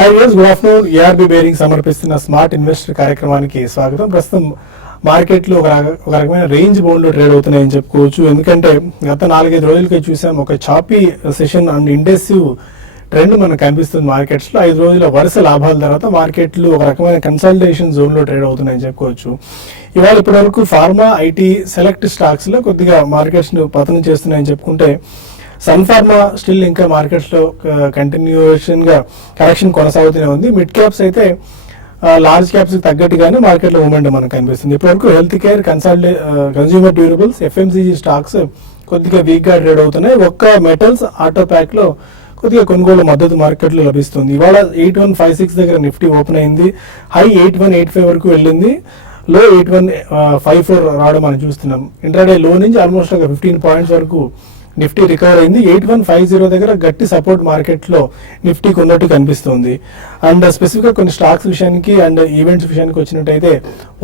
High viewers, good afternoon. ARB bearing సమర్పిస్తున్న smart investor కార్యక్రమానికి స్వాగతం. ప్రస్తుతం మార్కెట్లో ఒక రకమైన రేంజ్ బౌండ్ లో ట్రేడ్ అవుతున్నాయని చెప్పుకోవచ్చు. ఎందుకంటే గత 4-5 రోజులకి చూసాం ఒక choppy session and intensive trend మనకు కనిపిస్తుంది మార్కెట్స్ లో. 5 రోజుల వరుస లాభాల తర్వాత మార్కెట్లు ఒక రకమైన కన్సల్టేషన్ జోన్ లో ట్రేడ్ అవుతున్నాయని చెప్పుకోవచ్చు. ఇవాళ ఇప్పటి వరకు ఫార్మా, ఐటీ, సెలెక్ట్ స్టాక్స్ లో కొద్దిగా మార్కెట్స్ ను పతనం చేస్తున్నాయని చెప్పుకుంటే, సన్ ఫార్మా స్టిల్ ఇంకా మార్కెట్స్ లో కంటిన్యూషన్ గా కరెక్షన్ కొనసాగుతూనే ఉంది. మిడ్ క్యాప్స్ అయితే లార్జ్ క్యాప్స్ తగ్గట్టుగానే మార్కెట్ లో మూవ్మెంట్ మనకు కనిపిస్తుంది. ఇప్పటివరకు health care, consumer durables, FMCG stocks కొద్దిగా వీక్ గా ట్రేడ్ అవుతున్నాయి. ఒక్క మెటల్స్, ఆటో ప్యాక్ లో కొద్దిగా కొనుగోలు మద్దతు మార్కెట్ లో లభిస్తుంది. ఇవాళ 8156 దగ్గర నిఫ్టీ ఓపెన్ అయింది. హై 8185 వరకు వెళ్ళింది. లో 8154 రావడం మనం చూస్తున్నాం. ఇంట్రాడే లో నుంచి ఆల్మోస్ట్ ఒక 15 పాయింట్స్ వరకు నిఫ్టీ రికవర్ అయింది. 8150 దగ్గర గట్టి సపోర్ట్ మార్కెట్ లో నిఫ్టీకి ఉన్నట్టు కనిపిస్తుంది. అండ్ స్పెసిఫిక్ గా కొన్ని స్టాక్స్ విషయానికి అండ్ ఈవెంట్స్ విషయానికి వచ్చినట్టయితే,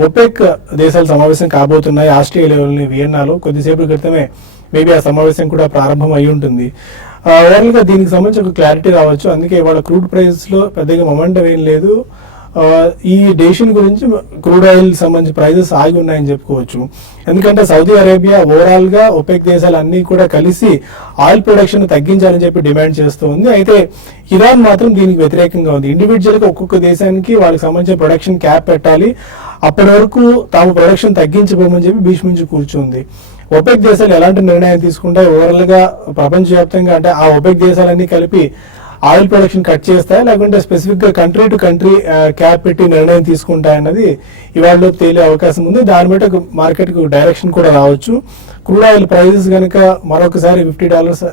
ఒపెక్ దేశాలు సమావేశం కాబోతున్నాయి ఆస్ట్రేలియాలోని వియన్నాలో. కొద్దిసేపు క్రితమే మేబీ ఆ సమావేశం కూడా ప్రారంభం అయి ఉంటుంది. ఓవరాల్ గా దీనికి సంబంధించి ఒక క్లారిటీ రావచ్చు. అందుకే ఇవాళ క్రూడ్ ప్రైస్ లో పెద్దగా మొమెంటం ఏం లేదు. ఈ డెసిషన్ గురించి క్రూడ్ ఆయిల్ సంబంధించి ప్రైజెస్ ఆగి ఉన్నాయని చెప్పుకోవచ్చు. ఎందుకంటే సౌదీ అరేబియా ఓవరాల్ గా ఒపెక్ దేశాలు అన్ని కూడా కలిసి ఆయిల్ ప్రొడక్షన్ తగ్గించాలని చెప్పి డిమాండ్ చేస్తూ ఉంది. అయితే ఇరాన్ మాత్రం దీనికి వ్యతిరేకంగా ఉంది. ఇండివిజువల్ గా ఒక్కొక్క దేశానికి వాళ్ళకి సంబంధించిన ప్రొడక్షన్ క్యాప్ పెట్టాలి, అప్పటి వరకు తాము ప్రొడక్షన్ తగ్గించబోమని చెప్పి భీష్మించి కూర్చుంది. ఒపెక్ దేశాలు ఎలాంటి నిర్ణయం తీసుకుంటాయి, ఓవరాల్ గా ప్రపంచవ్యాప్తంగా అంటే ఆ ఒపెక్ దేశాలన్నీ కలిపి ఆయిల్ ప్రొడక్షన్ కట్ చేస్తాయా, లేకుంటే స్పెసిఫిక్ గా కంట్రీ టు కంట్రీ క్యాప్ పెట్టి నిర్ణయం తీసుకుంటాయన్నది ఇవాళ తేలే అవకాశం ఉంది. దాన్ని బట్టి మార్కెట్ కు డైరెక్షన్ కూడా రావచ్చు. క్రూడ్ ఆయిల్ ప్రైజెస్ కనుక మరొకసారి $50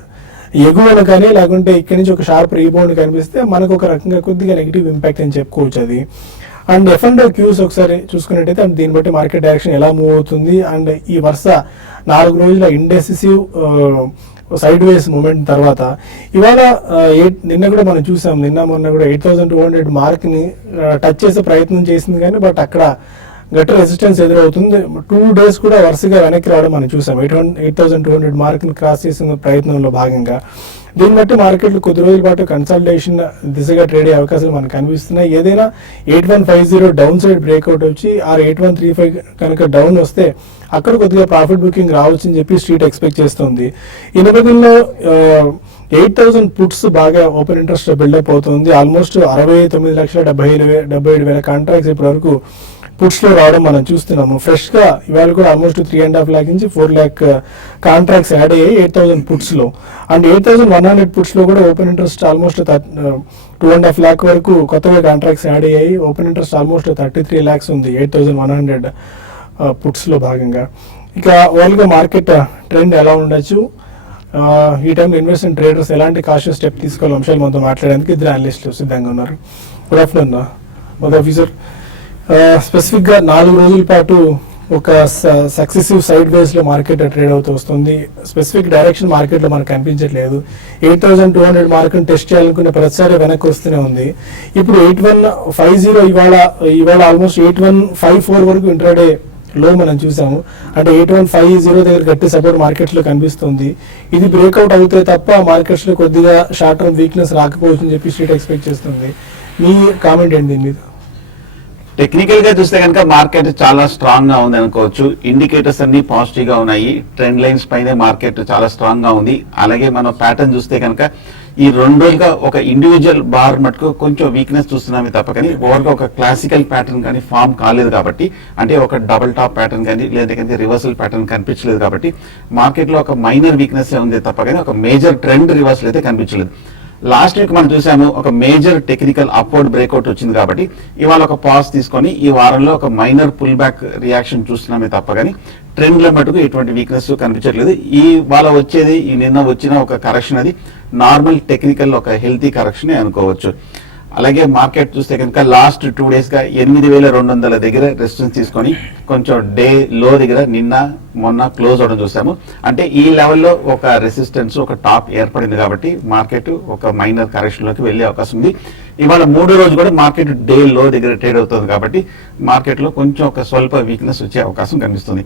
ఎగువన కానీ లేకుంటే ఇక్కడి నుంచి ఒక షార్ప్ రీబౌండ్ కనిపిస్తే మనకు ఒక రకంగా కొద్దిగా నెగిటివ్ ఇంపాక్ట్ అని చెప్పుకోవచ్చు అది. అండ్ F&O క్యూస్ ఒకసారి చూసుకున్నట్టయితే అండ్ దీన్ని బట్టి మార్కెట్ డైరెక్షన్ ఎలా మూవ్ అవుతుంది. అండ్ ఈ వరుస 4 రోజుల ఇండెసిసివ్ సైడ్ వేస్ మూమెంట్ తర్వాత ఇవాళ నిన్న కూడా మనం చూసాం, మొన్న కూడా 8200 మార్క్ ని టచ్ చేసే ప్రయత్నం చేసింది కానీ బట్ అక్కడ గట్టి రెసిస్టెన్స్ ఎదురవుతుంది. 2 డేస్ కూడా వరుసగా వెనక్కి రావడం మనం చూసాం. 8200 మార్క్ ని క్రాస్ చేసిన ప్రయత్నంలో భాగంగా దీన్ని బట్టి మార్కెట్లు కొద్ది రోజుల పాటు కన్సల్టేషన్ దిశగా ట్రేడ్ అయ్యే అవకాశాలు మనకు కనిపిస్తున్నాయి. ఏదైనా 8150 డౌన్ సైడ్ బ్రేక్అవుట్ వచ్చి ఆ 8135 కనుక డౌన్ వస్తే అక్కడ కొద్దిగా ప్రాఫిట్ బుకింగ్ రావచ్చు అని చెప్పి స్ట్రీట్ ఎక్స్పెక్ట్ చేస్తుంది. ఈ నేపథ్యంలో 8000 పుట్స్ బాగా ఓపెన్ ఇంట్రెస్ట్ బిల్డప్ అవుతుంది. ఆల్మోస్ట్ 69,77,000 కాంట్రాక్ట్స్ ఇప్పటి వరకు పుట్స్ లో రావడం మనం చూస్తున్నాము. ఫ్రెష్ గా ఇవాళ కూడా ఆల్మోస్ట్ 3.5 lakh నుంచి 4 lakh కాంట్రాక్ట్స్ యాడ్ అయ్యాయి 8000 పుట్స్ లో. అండ్ 8100 పుట్స్ లో కూడా ఓపెన్ ఇంట్రెస్ట్ ఆల్మోస్ట్ 2.5 lakh వరకు కొత్తగా కాంట్రాక్ట్స్ యాడ్ అయ్యాయి. ఓపెన్ ఇంట్రెస్ట్ ఆల్మోస్ట్ 33 lakhs ఉంది 8100 పుట్స్ లో భాగంగా. ఇక ఓవరాల్ గా మార్కెట్ ట్రెండ్ ఎలా ఉండొచ్చు, ఈ టైంలో ఇన్వెస్ట్మెంట్ ట్రేడర్స్ ఎలాంటి కాషియస్ స్టెప్ తీసుకోవాలి అంశాలు మనతో మాట్లాడడానికి ఇద్దరు అనలిస్టులు సిద్ధంగా ఉన్నారు. గుడ్ ఆఫ్టర్నూన్ మొదటి ఆఫీసర్. స్పెసిఫిక్ గా 4 రోజుల పాటు ఒక సక్సెసివ్ సైడ్ వేస్ లో మార్కెట్ ట్రేడ్ అవుతూ వస్తుంది. స్పెసిఫిక్ డైరెక్షన్ మార్కెట్ లో మనకు కనిపించట్లేదు. 8200 మార్క్ టెస్ట్ చేయాలనుకునే ప్రతిసారి వెనక్కి వస్తూనే ఉంది. ఇప్పుడు 8150 ఇవాళ ఆల్మోస్ట్ 8154 వరకు ఇంట్రాడే లో మనం చూసాము. అంటే 8150 దగ్గర గట్టి సపోర్ట్ మార్కెట్స్ లో కనిపిస్తుంది. ఇది బ్రేక్అవుట్ అవుతే తప్ప మార్కెట్స్ లో కొద్దిగా షార్ట్ టర్మ్ వీక్నెస్ రాకపోవచ్చు అని చెప్పి స్ట్రీట్ ఎక్స్పెక్ట్ చేస్తుంది. మీ కామెంట్ ఏంటి దీని మీద? టెక్నికల్ గా చూస్తే కనుక మార్కెట్ చాలా స్ట్రాంగ్ గా ఉంది అనుకోవచ్చు. ఇండికేటర్స్ అన్ని పాజిటివ్ గా ఉన్నాయి. ట్రెండ్ లైన్స్ పైన మార్కెట్ చాలా స్ట్రాంగ్ గా ఉంది. అలాగే మనం ప్యాటర్న్ చూస్తే కనుక ఈ 2 రోజులుగా ఒక ఇండివిజువల్ బార్ మటుకు కొంచెం వీక్నెస్ చూస్తున్నామే తప్ప కానీ ఓవర్గా ఒక క్లాసికల్ ప్యాటర్న్ కానీ ఫామ్ కాలేదు కాబట్టి, అంటే ఒక డబుల్ టాప్ ప్యాటర్న్ కానీ లేదంటే రివర్సల్ ప్యాటర్న్ కనిపించలేదు కాబట్టి మార్కెట్ లో ఒక మైనర్ వీక్నెస్ ఉంది తప్ప కానీ ఒక మేజర్ ట్రెండ్ రివర్సల్ అయితే కనిపించలేదు. లాస్ట్ వీక్ మనం చూసాము ఒక మేజర్ టెక్నికల్ అప్వర్డ్ బ్రేక్అవుట్ వచ్చింది కాబట్టి ఇవాళ ఒక పాజ్ తీసుకొని ఈ వారంలో ఒక మైనర్ పుల్ బ్యాక్ రియాక్షన్ చూస్తున్నామే తప్ప కానీ ట్రెండ్ లో మటుకు ఎటువంటి వీక్నెస్ కనిపించట్లేదు. ఈ వాళ్ళ వచ్చేది ఈ నిన్న వచ్చిన ఒక కరెక్షన్ అది నార్మల్ టెక్నికల్ ఒక హెల్తీ కరెక్షన్ అనుకోవచ్చు. అలాగే మార్కెట్ చూస్తే కనుక లాస్ట్ 2 days గా 8200 దగ్గర రెసిస్టెన్స్ తీసుకొని కొంచెం డే లో దగ్గర నిన్న మొన్న క్లోజ్ అవడం చూసాము. అంటే ఈ లెవెల్లో ఒక రెసిస్టెన్స్ ఒక టాప్ ఏర్పడింది కాబట్టి మార్కెట్ ఒక మైనర్ కరెక్షన్ లోకి వెళ్లే అవకాశం ఉంది. ఇవాళ 3వ రోజు కూడా మార్కెట్ డే లో దగ్గర ట్రేడ్ అవుతుంది కాబట్టి మార్కెట్ లో కొంచెం ఒక స్వల్ప వీక్నెస్ వచ్చే అవకాశం కనిపిస్తుంది.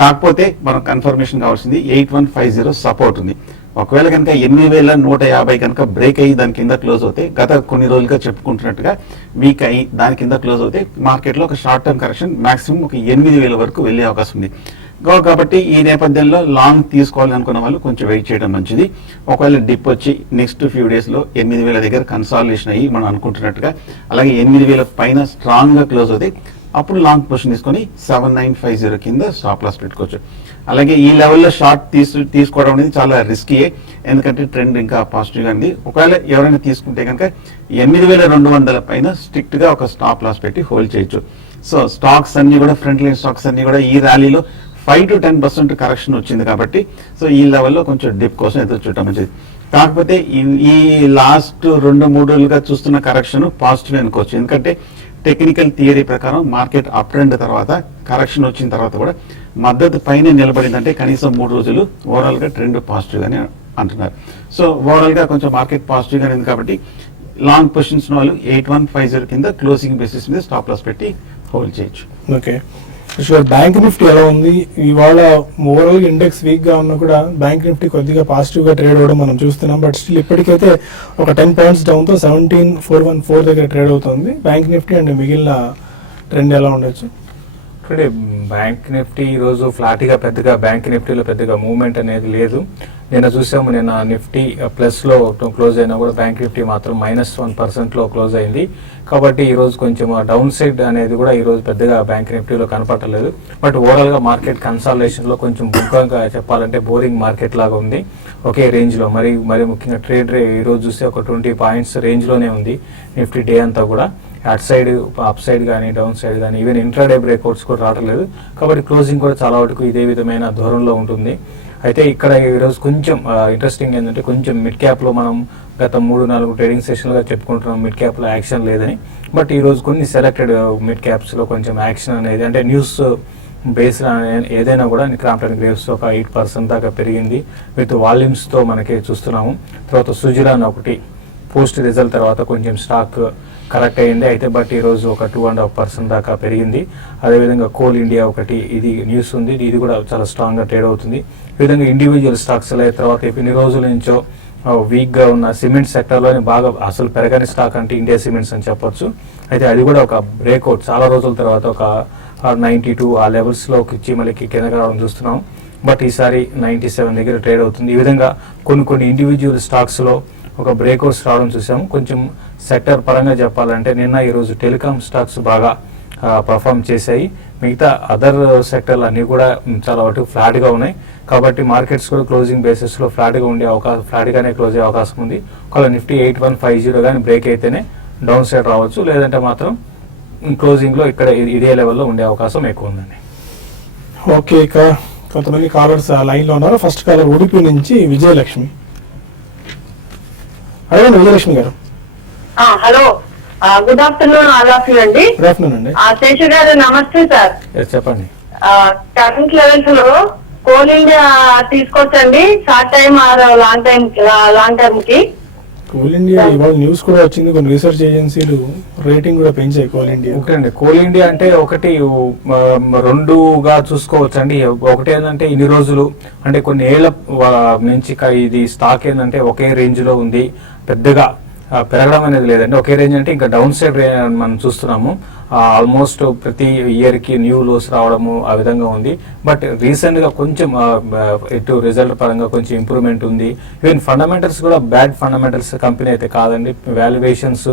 కాకపోతే మనం కన్ఫర్మేషన్ కావాల్సింది 8150 సపోర్ట్ ఉంది. ఒకవేళ కనుక 8,150 కనుక బ్రేక్ అయ్యి దాని కింద క్లోజ్ అవుతే, గత కొన్ని రోజులుగా చెప్పుకుంటున్నట్టుగా వీక్ అయ్యి దాని కింద క్లోజ్ అవుతే మార్కెట్లో ఒక షార్ట్ టర్మ్ కరెక్షన్ మాక్సిమం ఒక 8,000 వరకు వెళ్ళే అవకాశం ఉంది. కాబట్టి ఈ నేపథ్యంలో లాంగ్ తీసుకోవాలని అనుకున్న వాళ్ళు కొంచెం వెయిట్ చేయడం మంచిది. ఒకవేళ డిప్ వచ్చి నెక్స్ట్ ఫ్యూ డేస్లో 8,000 దగ్గర కన్సాలిడేషన్ అయ్యి మనం అనుకుంటున్నట్టుగా, అలాగే 8,000 పైన స్ట్రాంగ్గా క్లోజ్ అవుతాయి, అప్పుడు లాంగ్ పొజిషన్ తీసుకొని 7950 కింద స్టాప్ లాస్ పెట్టుకోవచ్చు. అలాగే ఈ లెవెల్లో షార్ట్ తీసుకోవడం అనేది చాలా రిస్కీయే, ఎందుకంటే ట్రెండ్ ఇంకా పాజిటివ్గా ఉంది. ఒకవేళ ఎవరైనా తీసుకుంటే కనుక 8,200 పైన స్ట్రిక్ట్గా ఒక స్టాప్ లాస్ పెట్టి హోల్డ్ చేయొచ్చు. సో స్టాక్స్ అన్ని కూడా, ఫ్రంట్ లైన్ స్టాక్స్ అన్ని కూడా ఈ ర్యాలీలో 5 to 10% కరెక్షన్ వచ్చింది కాబట్టి సో ఈ లెవెల్లో కొంచెం డిప్ కోసం ఎదురు చూడటం మంచిది. కాకపోతే ఈ లాస్ట్ 2-3 రోజులుగా చూస్తున్న కరెక్షన్ పాజిటివ్ అనుకోవచ్చు, ఎందుకంటే టెక్నికల్ థియరీ ప్రకారం మార్కెట్ అప్ ట్రెండ్ తర్వాత కరెక్షన్ వచ్చిన తర్వాత కూడా మద్దతు పైన నిలబడిందంటే కనీసం 3 రోజులు ఓవరాల్గా ట్రెండ్ పాజిటివ్గానే అంటున్నారు. సో ఓవరాల్గా కొంచెం మార్కెట్ పాజిటివ్గానే ఉంది కాబట్టి లాంగ్ పొజిషన్స్ వాళ్ళు 8150 కింద క్లోజింగ్ బేసిస్ మీద స్టాప్ లాస్ పెట్టి హోల్డ్ చేయొచ్చు. ఓకే, బ్యాంక్ నిఫ్టీ ఎలా ఉంది ఇవాళ? ఓవరాల్ ఇండెక్స్ వీక్ గా ఉన్నా కూడా బ్యాంక్ నిఫ్టీ కొద్దిగా పాజిటివ్ గా ట్రేడ్ అవ్వడం మనం చూస్తున్నాం. బట్ స్టిల్ ఇప్పటికైతే ఒక 10 పాయింట్స్ డౌన్ తో 17,414 దగ్గర ట్రేడ్ అవుతుంది బ్యాంక్ నిఫ్టీ. అండ్ మిగిలిన ట్రెండ్ ఎలా ఉండొచ్చు? ఇప్పుడే బ్యాంక్ నిఫ్టీ ఈరోజు ఫ్లాట్గా పెద్దగా బ్యాంక్ నిఫ్టీలో పెద్దగా మూవ్మెంట్ అనేది లేదు. నిన్న చూసాము, నిన్న నిఫ్టీ ప్లస్లో క్లోజ్ అయినా కూడా బ్యాంక్ నిఫ్టీ మాత్రం -1%లో క్లోజ్ అయింది. కాబట్టి ఈరోజు కొంచెం డౌన్ సైడ్ అనేది కూడా ఈరోజు పెద్దగా బ్యాంక్ నిఫ్టీలో కనపడలేదు. బట్ ఓవరాల్గా మార్కెట్ కన్సాలిడేషన్లో కొంచెం బుక్గా చెప్పాలంటే బోరింగ్ మార్కెట్ లాగా ఉంది, ఒకే రేంజ్లో. మరి ముఖ్యంగా ట్రేడ్ ఈరోజు చూస్తే ఒక 20 పాయింట్స్ రేంజ్లోనే ఉంది నిఫ్టీ డే అంతా కూడా. అట్ సైడ్ అప్ సైడ్ కానీ డౌన్ సైడ్ కానీ ఈవెన్ ఇంట్రాడే బ్రేక్అవుట్స్ కూడా రావట్లేదు. కాబట్టి క్లోజింగ్ కూడా చాలా వరకు ఇదే విధమైన ధోరణిలో ఉంటుంది. అయితే ఇక్కడ ఈరోజు కొంచెం ఇంట్రెస్టింగ్ ఏంటంటే కొంచెం మిడ్ క్యాప్లో మనం గత 3-4 ట్రేడింగ్ సెషన్లుగా చెప్పుకుంటున్నాం మిడ్ క్యాప్లో యాక్షన్ లేదని. బట్ ఈరోజు కొన్ని సెలెక్టెడ్ మిడ్ క్యాప్స్లో కొంచెం యాక్షన్ అనేది, అంటే న్యూస్ బేస్డ్ ఏదైనా కూడా క్రాంప్టన్ గ్రేవ్స్ ఒక 8% దాకా పెరిగింది విత్ వాల్యూమ్స్తో మనకి చూస్తున్నాము. తర్వాత సుజిలాన్ ఒకటి పోస్ట్ రిజల్ట్ తర్వాత కొంచెం స్టాక్ కరెక్ట్ అయ్యింది అయితే, బట్ ఈరోజు ఒక 2.5% దాకా పెరిగింది. అదేవిధంగా కోల్ ఇండియా ఒకటి ఇది న్యూస్ ఉంది, ఇది కూడా చాలా స్ట్రాంగ్గా ట్రేడ్ అవుతుంది. ఈ విధంగా ఇండివిజువల్ స్టాక్స్ అయిన తర్వాత ఇన్ని రోజుల నుంచో వీక్గా ఉన్న సిమెంట్ సెక్టర్లోనే బాగా అసలు పెరగని స్టాక్ అంటే ఇండియా సిమెంట్స్ అని చెప్పొచ్చు. అయితే అది కూడా ఒక బ్రేక్అవుట్ చాలా రోజుల తర్వాత ఒక 92 ఆ లెవెల్స్లోకి ఇచ్చి మళ్ళీ కిందకి రావడం చూస్తున్నాం. బట్ ఈసారి 97 దగ్గర ట్రేడ్ అవుతుంది. ఈ విధంగా కొన్ని ఇండివిజువల్ స్టాక్స్లో ఒక బ్రేక్అవుట్స్ రావడం చూసాము. కొంచెం సెక్టర్ పరంగా చెప్పాలంటే నిన్న ఈరోజు టెలికామ్ స్టాక్స్ బాగా పర్ఫామ్ చేశాయి. మిగతా అదర్ సెక్టర్లు అన్నీ కూడా చాలా వరకు ఫ్లాట్గా ఉన్నాయి. కాబట్టి మార్కెట్స్ కూడా క్లోజింగ్ బేసిస్లో ఫ్లాట్గానే క్లోజ్ అయ్యే అవకాశం ఉంది. ఒకవేళ నిఫ్టీ 8150 కానీ బ్రేక్ అయితేనే డౌన్ సైడ్ రావచ్చు, లేదంటే మాత్రం క్లోజింగ్లో ఇక్కడ ఇదే లెవెల్లో ఉండే అవకాశం ఎక్కువ ఉందండి. ఓకే, ఇక కొంతమంది కాలర్స్ లైన్లో ఉన్నారు. ఫస్ట్ కాలర్ ఉడిపి నుంచి విజయలక్ష్మి. అడగండి విజయలక్ష్మి గారు. Hello, good afternoon all of you అండి. గుడ్ ఆఫ్టర్నూన్ అండి. శేషు గారు నమస్తే సార్. చెప్పండి. కరెంట్ లెవెల్స్ లో కోల్ ఇండియా తీసుకోవచ్చండి, short time or long term కి? కోల్ ఇండియా ఇవాళ న్యూస్ కూడా వచ్చింది, కొన్ని రీసెర్చ్ ఏజెన్సీలు రేటింగ్ కూడా పెంచాయి కోల్ ఇండియా. ఓకే అండి, కోల్ ఇండియా అంటే ఒకటి రెండుగా చూసుకోవచ్చు అండి. ఒకటి ఏంటంటే ఇన్ని రోజులు అంటే కొన్ని ఏళ్ల నుంచి ఇది స్టాక్ ఏంటంటే ఒకే రేంజ్ లో ఉంది, పెద్దగా పెరగడం అనేది లేదండి. ఒకే రేంజ్ అంటే ఇంకా డౌన్ సైడ్ మనం చూస్తున్నాము. ఆల్మోస్ట్ ప్రతి ఇయర్ కి న్యూ లోస్ రావడము ఆ విధంగా ఉంది. బట్ రీసెంట్ గా కొంచెం ఇటు రిజల్ట్ పరంగా కొంచెం ఇంప్రూవ్మెంట్ ఉంది. ఈవెన్ ఫండమెంటల్స్ కూడా బ్యాడ్ ఫండమెంటల్స్ కంపెనీ అయితే కాదండి. వాల్యుయేషన్స్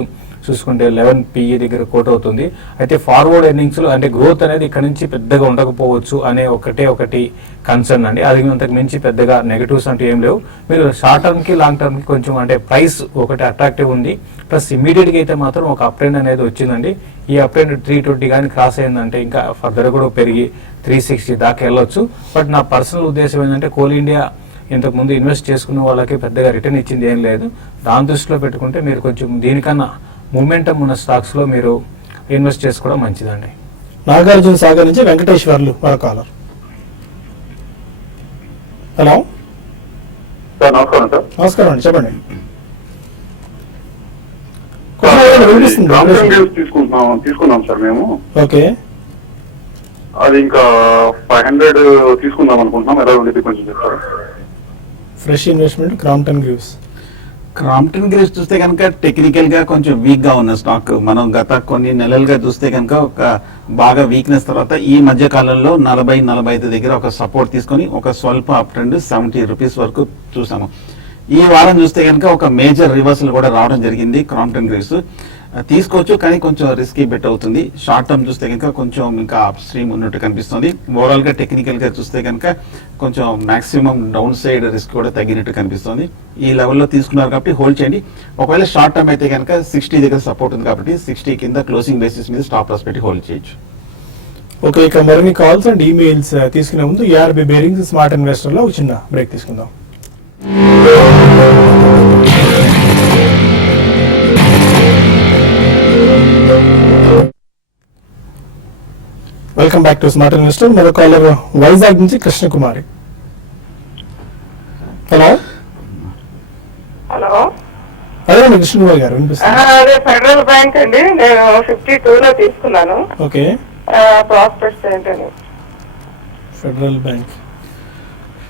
చూసుకుంటే 11 PE దగ్గర కోట్ అవుతుంది. అయితే ఫార్వర్డ్ ఎర్నింగ్స్ లో అంటే గ్రోత్ అనేది ఇక్కడ నుంచి పెద్దగా ఉండకపోవచ్చు అనే ఒకటి కన్సర్న్ అండి. అది అంతకు మించి పెద్దగా నెగటివ్స్ అంటే ఏం లేవు. మీరు షార్ట్ టర్మ్ కి లాంగ్ టర్మ్ కి కొంచెం అంటే ప్రైస్ ఒకటి అట్రాక్టివ్ ఉంది. ప్లస్ ఇమీడియట్ గా అయితే మాత్రం ఒక అప్ ట్రెండ్ అనేది వచ్చిందండి. ఈ అప్ ట్రెండ్ 320 కానీ క్రాస్ అయిందంటే ఇంకా ఫర్దర్ కూడా పెరిగి 360 దాకా వెళ్ళొచ్చు. బట్ నా పర్సనల్ ఉద్దేశం ఏంటంటే కోల్ ఇండియా ఇంతకుముందు ఇన్వెస్ట్ చేసుకున్న వాళ్ళకి పెద్దగా రిటర్న్ ఇచ్చింది ఏం లేదు. దాని దృష్టిలో పెట్టుకుంటే మీరు కొంచెం దీనికన్నా మూమెంటం ఉన్న స్టాక్స్ లో మీరు ఇన్వెస్ట్ చేసుకోవడం మంచిదండి. నాగార్జున సాగర్ నుంచి వెంకటేశ్వర్లు మరో కాలర్. హలో సార్, నమస్కారం సార్. నమస్కారం అండి, చెప్పండి. తీసుకున్నాం సార్ మేము. ఓకే, అది ఇంకా 500 తీసుకుందాం అనుకుంటున్నాం. ఎలా ఉండేది కొంచెం చెప్తారా? Fresh investment Crompton Greaves. Crompton Greaves చూస్తే కనుక టెక్నికల్ గా కొంచెం వీక్ గా ఉన్న స్టాక్. మనం గత కొన్ని నెలలుగా చూస్తే కనుక ఒక బాగా వీక్నెస్ తర్వాత ఈ మధ్య కాలంలో 40-45 దగ్గర ఒక సపోర్ట్ తీసుకొని ఒక స్వల్ప అప్ ట్రెండ్ 70 రూపీస్ వరకు చూసాము. ఈ వారం చూస్తే కనుక ఒక మేజర్ రివర్సల్ కూడా రావడం జరిగింది క్రాంప్టన్ గ్రీవ్స్. తీసుకోవచ్చు కానీ కొంచెం రిస్కీ బెట్ అవుతుంది. షార్ట్ టర్మ్ చూస్తే కనుక కొంచెం ఇంకా అప్ స్ట్రీమ్ ఉన్నట్టు కనిపిస్తుంది. ఓవరాల్ గా టెక్నికల్ గా చూస్తే కనుక కొంచెం మాక్సిమం డౌన్ సైడ్ రిస్క్ కూడా తగ్గినట్టు కనిపిస్తుంది. ఈ లెవెల్లో తీసుకున్నారు కాబట్టి హోల్డ్ చేయండి. ఒకవేళ షార్ట్ టర్మ్ అయితే కనుక 60 దగ్గర సపోర్ట్ ఉంది కాబట్టి 60 కింద క్లోజింగ్ బేసిస్ మీద స్టాప్ లాస్ పెట్టి హోల్డ్ చేయొచ్చు. ఓకే, ఇక మరిన్ని కాల్స్ అండ్ ఈమెయిల్స్ తీసుకునే ముందు ఏఆర్బి బేరింగ్స్ స్మార్ట్ ఇన్వెస్టర్ లో ఒక చిన్న బ్రేక్ తీసుకుందాం. Welcome back to smart investor. మరో కాలర్ వైజాగ్ నుంచి కృష్ణకుమారి. హలో హలో, అదేనండి కృష్ణకుమారి గారు వినిపిస్తుంది. అదే ఫెడరల్ బ్యాంక్ అండి, నేను 52 లో తీసుకున్నాను. ఓకే, ప్రాస్పెక్ట్స్ ఏంటని. ఫెడరల్ బ్యాంక్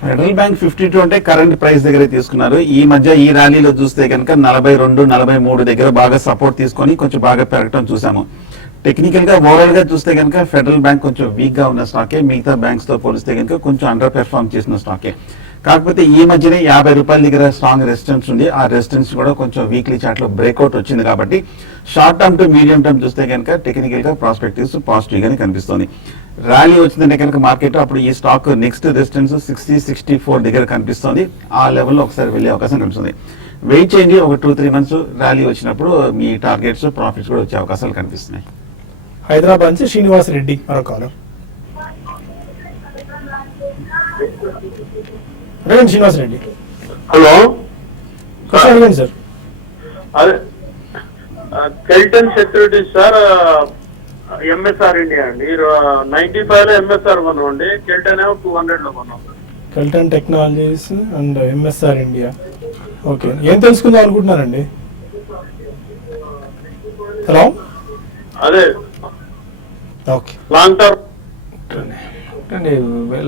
52 అంటే కరెంట్ ప్రైస్ దగ్గర తీసుకున్నారు. ఈ మధ్య ఈ ర్యాలీలో చూస్తే కనుక 42-43 దగ్గర బాగా సపోర్ట్ తీసుకొని కొంచెం బాగా పెరగటం చూసాము. టెక్నికల్ గా ఓవరాల్ గా చూస్తే కనుక ఫెడరల్ బ్యాంక్ కొంచెం వీక్ గా ఉన్న స్టాకే. మిగతా బ్యాంక్స్ తో పోలిస్తే కనుక కొంచెం అండర్ పెర్ఫార్మ్ చేసిన స్టాకే. కాకపోతే ఈ మధ్యనే 50 రూపాయల దగ్గర స్ట్రాంగ్ రెసిస్టెన్స్ ఉంది. ఆ రెసిస్టెన్స్ కూడా కొంచెం వీక్లీ చార్ట్ లో బ్రేక్అవుట్ వచ్చింది కాబట్టి short term two medium term చూస్తే కనుక టెక్నికల్ గా ప్రాస్పెక్టివ్స్ పాజిటివ్ గానే కనిపిస్తుంది. ర్యాలీ వచ్చిందంటే కనుక మార్కెట్ అప్పుడు ఈ స్టాక్ నెక్స్ట్ రెసిస్టెన్స్ 60-64 దగ్గర కనిపిస్తుంది. ఆ లెవెల్లో ఒకసారి వెళ్ళే అవకాశం కనిపిస్తుంది. వెయిట్ చేయండి, ఒక 2-3 మంత్స్ ర్యాలీ వచ్చినప్పుడు మీ టార్గెట్స్ ప్రాఫిట్స్ కూడా వచ్చే అవకాశాలు కనిపిస్తున్నాయి. హైదరాబాద్ నుంచి శ్రీనివాస్ రెడ్డి మరో కాలర్. అడగండి శ్రీనివాస్ రెడ్డి. హలో అడగండి సార్. అదే Kelton securities sir, MSR India అండి. 95 లో ఎంఎస్ఆర్ కొన్నామండి, కెల్టన్ ఏమో 200 లో కొన్నాం. Kelton technologies and MSR India. Okay, ఏం తెలుసుకుందాం అనుకుంటున్నారండి? హలో, అదే okay. Long term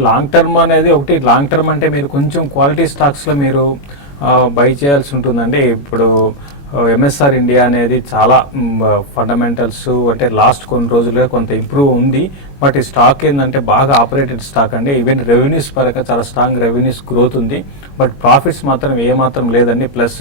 long term అనేది ఒకటి. లాంగ్ టర్మ్ అంటే మీరు కొంచెం క్వాలిటీ స్టాక్స్ లో మీరు బై చేయాల్సి ఉంటుందండి. ఇప్పుడు ఎంఎస్ఆర్ ఇండియా అనేది చాలా ఫండమెంటల్స్ అంటే లాస్ట్ కొన్ని రోజులుగా కొంత ఇంప్రూవ్ ఉంది. బట్ ఈ స్టాక్ ఏంటంటే బాగా ఆపరేటెడ్ స్టాక్ అండి. ఈవెన్ రెవెన్యూస్ పరంగా చాలా స్ట్రాంగ్ రెవెన్యూస్ గ్రోత్ ఉంది. బట్ ప్రాఫిట్స్ మాత్రం ఏమాత్రం లేదండి. ప్లస్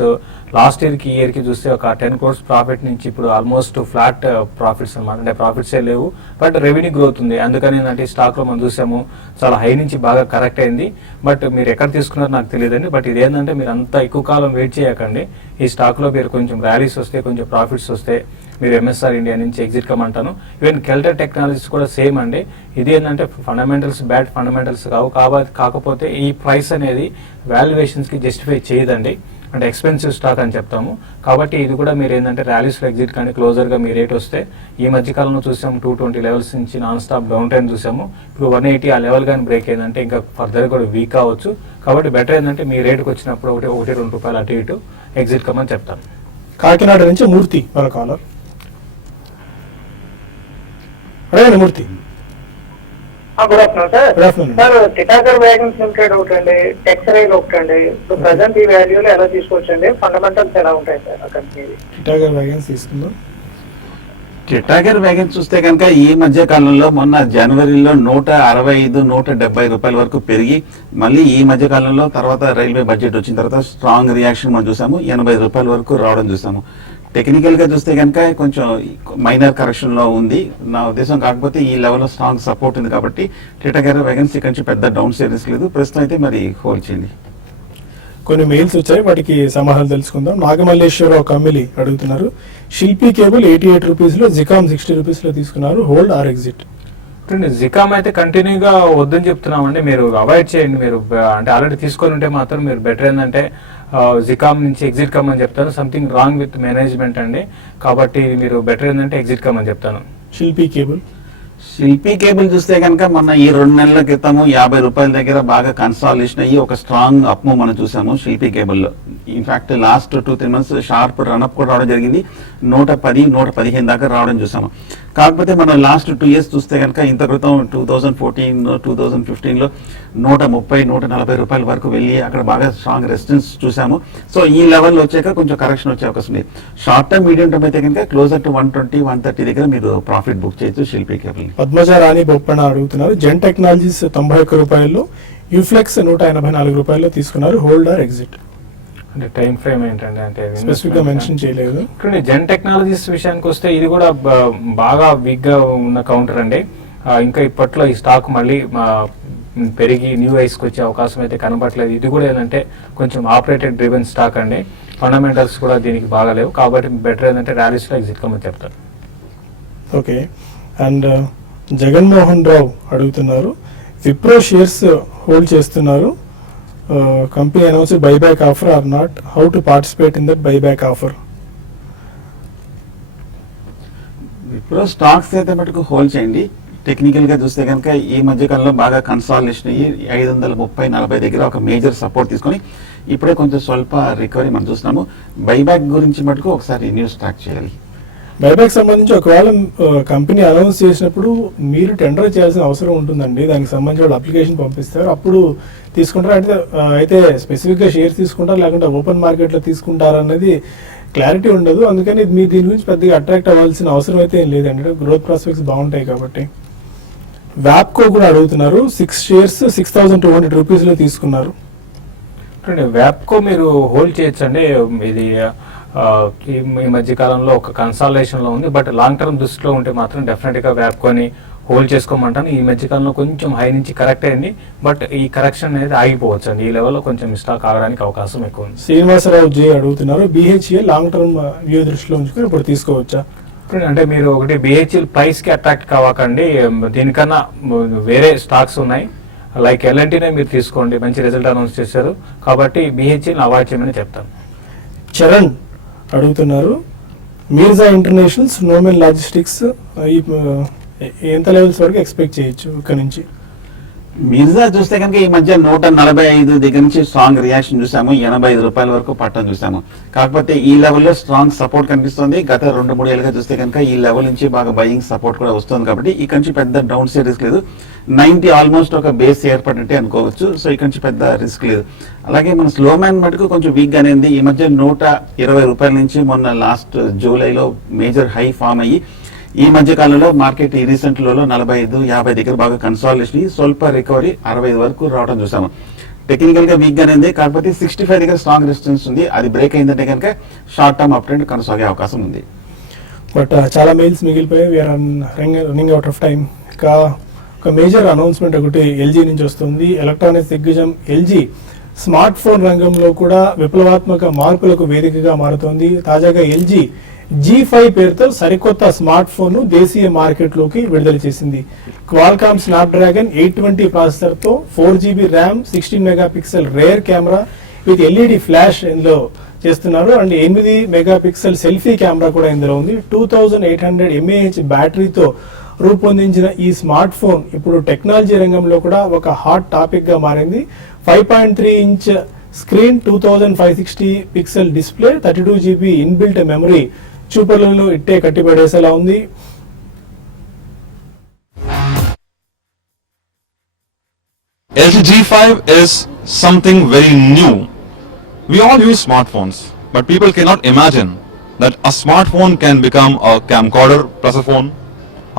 లాస్ట్ ఇయర్కి ఈ ఇయర్కి చూస్తే ఒక 10 crores ప్రాఫిట్ నుంచి ఇప్పుడు ఆల్మోస్ట్ ఫ్లాట్ ప్రాఫిట్స్ అనమాట. అంటే ప్రాఫిట్సే లేవు, బట్ రెవెన్యూ గ్రోత్ ఉంది. అందుకని ఏంటంటే ఈ స్టాక్లో మనం చూసాము చాలా హై నుంచి బాగా కరెక్ట్ అయింది. బట్ మీరు ఎక్కడ తీసుకున్నారో నాకు తెలియదండి. బట్ ఇదేంటంటే మీరు అంత ఎక్కువ కాలం వెయిట్ చేయకండి. ఈ స్టాక్లో మీరు కొంచెం ర్యాలీస్ వస్తే, కొంచెం ప్రాఫిట్స్ వస్తే మీరు ఎంఎస్ఆర్ ఇండియా నుంచి ఎగ్జిట్ కమ్మంటాను. ఈవెన్ కెల్టర్ టెక్నాలజీస్ కూడా సేమ్ అండి. ఇది ఏంటంటే ఫండమెంటల్స్ బ్యాడ్ ఫండమెంటల్స్ కావు. కాకపోతే ఈ ప్రైస్ అనేది వాల్యుయేషన్స్కి జస్టిఫై చేయదండి. అంటే ఎక్స్పెన్సివ్ స్టాక్ అని చెప్తాము. కాబట్టి ఇది కూడా మీరు ఏంటంటే ర్యాలీస్లో ఎగ్జిట్ కానీ క్లోజర్గా మీ రేట్ వస్తే, ఈ మధ్యకాలంలో చూసాము 220 లెవెల్స్ నుంచి నాన్ స్టాప్ డౌన్ ట్రెండ్ చూసాము. ఇప్పుడు 180 ఆ లెవెల్ కానీ బ్రేక్ అయిందంటే ఇంకా ఫర్దర్ కూడా వీక్ కావచ్చు. కాబట్టి బెటర్ ఏంటంటే మీ రేట్కి వచ్చినప్పుడు 1-2 రూపాయలు అటు ఇటు ఎగ్జిట్ కమ్మని చెప్తాను. కాకినాడ నుంచి మూర్తి మరో కాలర్. అడగండి Murthy. Good afternoon sir. Good afternoon. Sir, Titagarh Wagons Limited ఒకటండి, టెక్స్టైల్ ఒకటండి. ఇప్పుడు ప్రజెంట్ ఈ వాల్యూలో ఎలా తీసుకోవచ్చండి? ఫండమెంటల్స్ ఎలా ఉంటాయి సార్ ఆ కంపెనీ? టిటాగర్ వ్యాగన్స్ తీసుకుందాం. టిటాగర్ వ్యాగన్ చూస్తే కనుక ఈ మధ్య కాలంలో మొన్న జనవరిలో 165-170 రూపాయల వరకు పెరిగి మళ్ళీ ఈ మధ్య కాలంలో తర్వాత రైల్వే బడ్జెట్ వచ్చిన తర్వాత స్ట్రాంగ్ రియాక్షన్ మనం చూసాము. 80 రూపాయల వరకు రావడం చూసాము. టెక్నికల్ గా చూస్తే కనుక కొంచెం మైనర్ కరెక్షన్ లో ఉంది నా ఉద్దేశం. కాకపోతే ఈ లెవెల్లో స్ట్రాంగ్ సపోర్ట్ ఉంది కాబట్టి టిటాగర్ వ్యాగన్స్ ఇక్కడ నుంచి పెద్ద డౌన్ సైడ్ లేదు. ప్రస్తుతం అయితే మరి హోల్డ్ చేయండి. కొన్ని మెయిల్స్ వచ్చాయి, వాటికి సమాధానం తెలుసుకుందాం. నాగమల్లేశ్వరరావు కమిలి అడుగుతున్నారు, శిల్పి కేబుల్ 88 రూపీస్లో, జికామ్ 60 రూపీస్లో తీసుకున్నారు, హోల్డ్ ఆర్ ఎగ్జిట్? జికామ్ అయితే కంటిన్యూగా వద్దని చెప్తున్నామండి. మీరు అవాయిడ్ చేయండి. మీరు అంటే ఆల్రెడీ తీసుకొని ఉంటే మాత్రం మీరు బెటర్ ఏంటంటే జికామ్ నుంచి ఎగ్జిట్ కమ్మని చెప్తాను. సంథింగ్ రాంగ్ విత్ మేనేజ్మెంట్ అండి. కాబట్టి మీరు బెటర్ ఏంటంటే ఎగ్జిట్ కమ్మని చెప్తాను. శిల్పి కేబుల్ చూస్తే కనుక మొన్న ఈ 2 నెలల క్రితము 50 రూపాయల దగ్గర బాగా కన్సాలిడేషన్ అయ్యి ఒక స్ట్రాంగ్ అప్ మూవ్ మనం చూసాము శిల్పి కేబుల్లో. In fact last 2-3 months sharp run up కూడా రావడం జరిగింది. 110, 115 దాకా రావడం చూసాము. కాకపోతే మనం లాస్ట్ 2 years చూస్తే కనుక ఇంత క్రితం 2014, 2015లో 130, 140 రూపాయల వరకు వెళ్ళి అక్కడ బాగా స్ట్రాంగ్ రెసిస్టెన్స్ చూసాము. సో ఈ లెవెల్ వచ్చాక కొంచెం కరెక్షన్ వచ్చే అవకాశం ఉంది. షార్ట్ టర్మ్, మీడియం టర్మ్ అయితే కనుక క్లోజర్ టు 120, 130 దగ్గర మీరు ప్రాఫిట్ బుక్ చేయొచ్చు శిల్పి కేబుల్. పద్మజ రాణి బొప్పన అడుగుతున్నారు, జెన్ టెక్నాలజీస్ 91 రూపాయలు, యూఫ్లెక్స్ 184 రూపాయలు తీసుకున్నారు, హోల్డ్ ఆర్ ఎగ్జిట్? అంటే టైం ఫ్రేమ్ ఏంటంటే అంటే స్పెసిఫిక్ గా మెన్షన్ చేయలేదు. ఇక్కడ జెన్ టెక్నాలజీస్ విషయానికి వస్తే ఇది కూడా బాగా వీక్ గా ఉన్న కౌంటర్ అండి. ఇంకా ఇప్పట్లో ఈ స్టాక్ మళ్ళీ పెరిగి న్యూ ఐస్కి వచ్చే అవకాశం అయితే కనబడలేదు. ఇది కూడా ఏంటంటే కొంచెం ఆపరేటెడ్ డ్రివెన్ స్టాక్ అండి. ఫండమెంటల్స్ కూడా దీనికి బాగాలేవు, కాబట్టి బెటర్ ఏంటంటే ర్యాలీస్లో ఎగ్జిట్ కమని చెప్తారు. ఓకే. అండ్ జగన్మోహన్ రావు అడుగుతున్నారు, విప్రో షేర్స్ హోల్డ్ చేస్తున్నారు, company announce buyback offer or not, how to participate in that buyback offer? Wipro stocks అయితే మటుకు హోల్డ్ చేయండి. టెక్నికల్ గా చూస్తే కనుక ఈ మధ్య కాలంలో బాగా కన్సాలిడేషన్ అయ్యి 530-40 దగ్గర ఒక మేజర్ సపోర్ట్ తీసుకొని ఇప్పుడే కొంచెం స్వల్ప రికవరీ మనం చూస్తున్నాము. బైబ్యాక్ గురించి మటుకు ఒకసారి న్యూస్ ట్రాక్ చేయాలి. బైబ్యాక్ సంబంధించి ఒకవేళ కంపెనీ అనౌన్స్ చేసినప్పుడు మీరు టెండర్ చేయాల్సిన అవసరం ఉంటుందండి. దానికి సంబంధించి వాళ్ళు అప్లికేషన్ పంపిస్తారు, అప్పుడు తీసుకుంటారు. అయితే స్పెసిఫిక్గా షేర్స్ తీసుకుంటారు లేకుంటే ఓపెన్ మార్కెట్లో తీసుకుంటారు అన్నది క్లారిటీ ఉండదు. అందుకని మీరు దీని గురించి పెద్దగా అట్రాక్ట్ అవ్వాల్సిన అవసరం అయితే ఏం లేదండి, గ్రోత్ ప్రాస్పెక్ట్స్ బాగుంటాయి కాబట్టి. వ్యాప్కో కూడా అడుగుతున్నారు, 6 షేర్స్ 6,200 రూపీస్లో తీసుకున్నారు. వ్యాప్కో మీరు హోల్డ్ చేయొచ్చండి. ఇది ఈ మధ్య కాలంలో ఒక కన్సాలిడేషన్ లో ఉంది, బట్ లాంగ్ టర్మ్ దృష్టిలో ఉంటే మాత్రం డెఫినెట్ గా వ్యాప్కోని హోల్డ్ చేసుకోమంటాను. ఈ మధ్య కాలంలో కొంచెం హై నుంచి కరెక్ట్ అయింది, బట్ ఈ కరెక్షన్ అనేది ఆగిపోవచ్చు అండి. ఈ లెవెల్లో కొంచెం స్టాక్ ఆగడానికి అవకాశం ఎక్కువ ఉంది. శ్రీనివాసరావు జే అడుగుతున్నారు, బిహెచ్ఎల్ లాంగ్ టర్మ్ వ్యూ దృష్టిలో ఉంచుకొని ఇప్పుడు తీసుకోవచ్చా? అంటే మీరు ఒకటి బిహెచ్ఎల్ ప్రైస్ కి అట్రాక్ట్ కావకండి, దీనికన్నా వేరే స్టాక్స్ ఉన్నాయి, లైక్ ఎల్ఎన్టీనే మీరు తీసుకోండి, మంచి రిజల్ట్ అనౌన్స్ చేశారు కాబట్టి బిహెచ్ఎల్ అవాయిడ్ చేయమని చెప్తాను. చరణ్ అడుగుతున్నారు, మీర్జా ఇంటర్నేషనల్, స్నోమెన్ లాజిస్టిక్స్ ఎంత లెవెల్స్ వరకు ఎక్స్పెక్ట్ చేయొచ్చు ఇక్కడ నుంచి? మిర్జా చూస్తే కనుక ఈ మధ్య 145 దగ్గర నుంచి స్ట్రాంగ్ రియాక్షన్ చూసాము, 85 రూపాయల వరకు పట్టం చూసాము. కాకపోతే ఈ లెవెల్లో స్ట్రాంగ్ సపోర్ట్ కనిపిస్తుంది. గత 2-3 ఏళ్ళుగా చూస్తే కనుక ఈ లెవెల్ నుంచి బాగా బయింగ్ సపోర్ట్ కూడా వస్తుంది కాబట్టి ఇక్కడ నుంచి పెద్ద డౌన్ సైడ్ రిస్క్ లేదు. 90 ఆల్మోస్ట్ ఒక బేస్ ఏర్పడినట్టే అనుకోవచ్చు. సో ఇక్కడ నుంచి పెద్ద రిస్క్ లేదు. అలాగే మన స్లో మ్యాన్ మటుకు కొంచెం వీక్ గానే ఉంది. ఈ మధ్య 120 రూపాయల నుంచి మొన్న లాస్ట్ జూలైలో మేజర్ హై ఫామ్ అయ్యి ఈ మధ్య కాలంలో మార్కెట్ ఈ రీసెంట్ లో 45-50 దగ్గర బాగా కన్సాలిడేషన్, స్వల్ప రికవరీ 65 వరకు రావడం చూసాము. టెక్నికల్ గా వీక్ గానే ఉంది, కాకపోతే 65 దగ్గర స్ట్రాంగ్ రెసిస్టెన్స్ ఉంది. అది బ్రేక్ అయిందంటే కనుక షార్ట్ టర్మ్ అప్ ట్రెండ్ కొనసాగే అవకాశం ఉంది. బట్ చాలా మెయిల్స్ మిగిలిపోయాయి, we are running out of time. ఇంకా ఒక మేజర్ అనౌన్స్మెంట్ ఒకటి ఎల్జీ నుంచి వస్తుంది. ఎలక్ట్రానిక్స్ దిగ్గజం ఎల్జీ స్మార్ట్ ఫోన్ రంగంలో కూడా విప్లవాత్మక మార్పులకు వేదికగా మారుతోంది. తాజాగా ఎల్జీ G5 పేరుతో సరికొత్త స్మార్ట్ ఫోన్ ను దేశీయ మార్కెట్లోకి విడుదల చేసింది. Qualcomm Snapdragon 820 ప్రాసెసర్తో 4GB RAM, 16 megapixel rear camera with LED flash ఇందులో చేస్తున్నారు. అండ్ 8 మెగాపిక్సెల్ సెల్ఫీ కెమెరా కూడా ఇందులో ఉంది. 2800 mAh బ్యాటరీతో రూపొందించిన ఈ స్మార్ట్ ఫోన్ ఇప్పుడు టెక్నాలజీ రంగంలో కూడా ఒక హాట్ టాపిక్ గా మారింది. 5.3 inch screen, 2560 pixel display, 32GB inbuilt memory చూపర్లను ఇట్టే కట్టిపడేసేలా ఉంది. LG G5 is something very new. We all use smartphones, but people cannot imagine that a smartphone can become a camcorder plus a phone,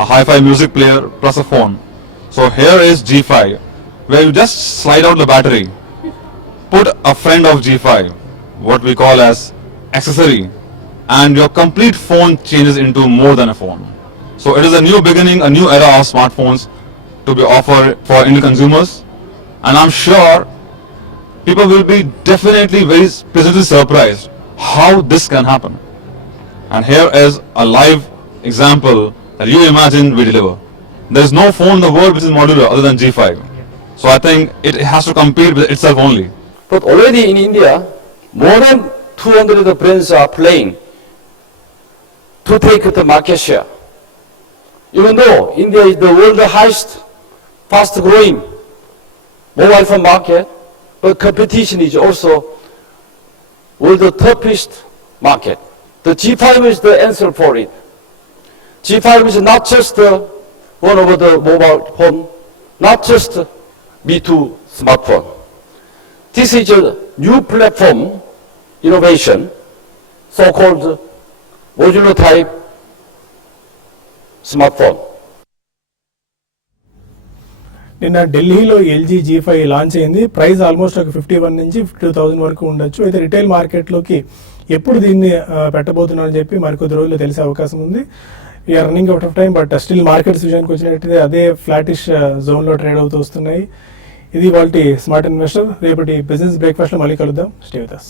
a hi-fi music player plus a phone. So here is G5, where you just slide out the battery, put a friend of G5, what we call as accessory, and your complete phone changes into more than a phone. So it is a new beginning, a new era of smartphones to be offered for Indian consumers, and I'm sure people will be definitely very pleasantly surprised how this can happen. And here is a live example that you imagine we deliver. There is no phone in the world which is modular other than G5. So I think it has to compete with itself only. But already in India, more than 200 brands are playing to take the market share. Even though India is the world's highest, fast-growing mobile phone market, but competition is also world's the toughest market. The G5 is the answer for it. G5 is not just one over the mobile phone, not just Me2 smartphone. This is a new platform innovation, so-called modular type smartphone. నిన్న ఢిల్లీలో LG G5 launch అయింది. Price almost ఒక 51 నుంచి 52,000 వరకు ఉండొచ్చు. అయితే retail మార్కెట్లోకి ఎప్పుడు దీన్ని పెట్టబోతున్నారని చెప్పి మరికొద్ది రోజుల్లో తెలిసే అవకాశం ఉంది. We're running out of time, but still markets విషయానికి వచ్చినట్టయితే అదే ఫ్లాటిష్ జోన్లో ట్రేడ్ అవుతూ వస్తున్నాయి. ఇది వాళ్ళ స్మార్ట్ ఇన్వెస్టర్. రేపటి బిజినెస్ బ్రేక్ఫాస్ట్లో మళ్ళీ కలుద్దాం. Stay with us.